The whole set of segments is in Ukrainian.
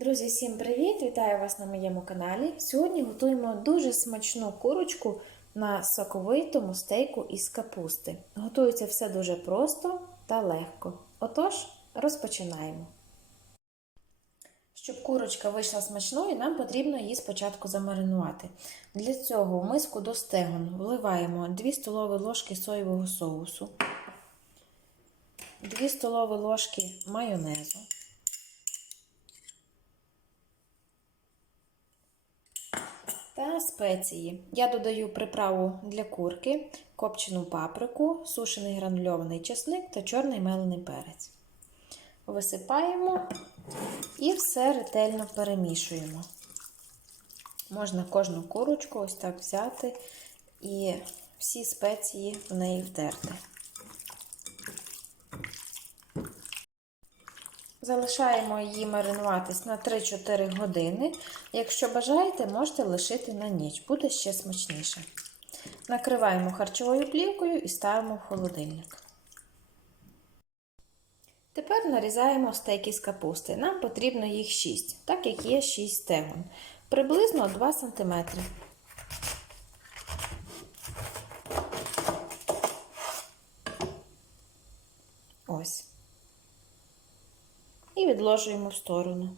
Друзі, всім привіт! Вітаю вас на моєму каналі. Сьогодні готуємо дуже смачну курочку на соковитому стейку із капусти. Готується все дуже просто та легко. Отож, розпочинаємо. Щоб курочка вийшла смачною, нам потрібно її спочатку замаринувати. Для цього в миску до стегон вливаємо 2 столові ложки соєвого соусу, 2 столові ложки майонезу. та спеції. Я додаю приправу для курки, копчену паприку, сушений гранульований чесник та чорний мелений перець. Висипаємо і все ретельно перемішуємо. Можна кожну курочку ось так взяти і всі спеції в неї втерти. Залишаємо її маринуватись на 3-4 години. Якщо бажаєте, можете лишити на ніч, буде ще смачніше. Накриваємо харчовою плівкою і ставимо в холодильник. Тепер нарізаємо стейки з капусти. Нам потрібно їх 6, так як є 6 стегон. Приблизно 2 см. Ось і відложуємо в сторону.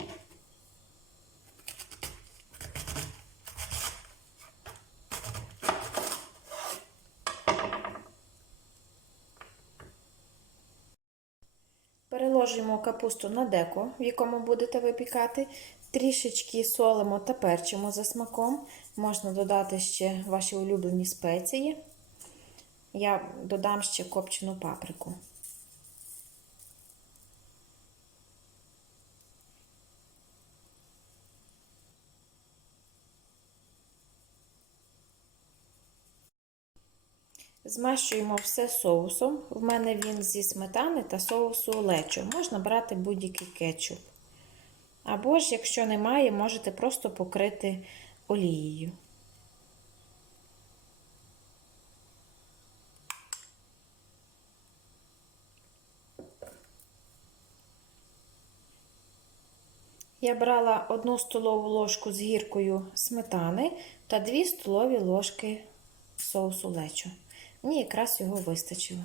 Переложуємо капусту на деко, в якому будете випікати. Трішечки солимо та перчимо за смаком. Можна додати ще ваші улюблені спеції. Я додам ще копчену паприку. Змащуємо все соусом. В мене він зі сметани та соусу лечо. Можна брати будь-який кетчуп. Або ж, якщо немає, можете просто покрити олією. Я брала 1 столову ложку з гіркою сметани та 2 столові ложки соусу лечо. Мені якраз його вистачило.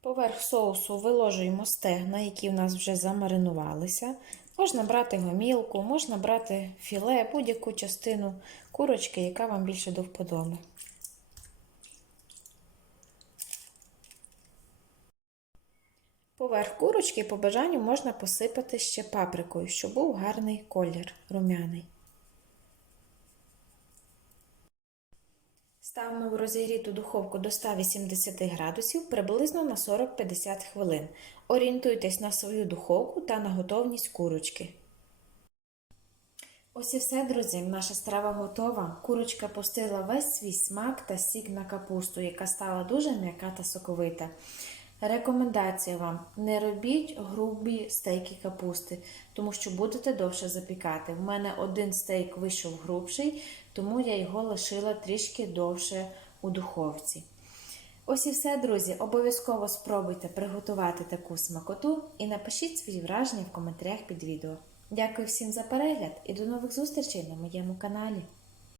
Поверх соусу виложуємо стегна, які в нас вже замаринувалися. Можна брати гомілку, можна брати філе, будь-яку частину курочки, яка вам більше до вподоби. Поверх курочки по бажанню можна посипати ще паприкою, щоб був гарний колір рум'яний. Ставимо в розігріту духовку до 180 градусів приблизно на 40-50 хвилин. Орієнтуйтесь на свою духовку та на готовність курочки. Ось і все, друзі, наша страва готова. Курочка пустила весь свій смак та сік на капусту, яка стала дуже м'яка та соковита. Рекомендація вам: не робіть грубі стейки капусти, тому що будете довше запікати. У мене один стейк вийшов грубший, тому я його лишила трішки довше у духовці. Ось і все, друзі. Обов'язково спробуйте приготувати таку смакоту і напишіть свої враження в коментарях під відео. Дякую всім за перегляд і до нових зустрічей на моєму каналі.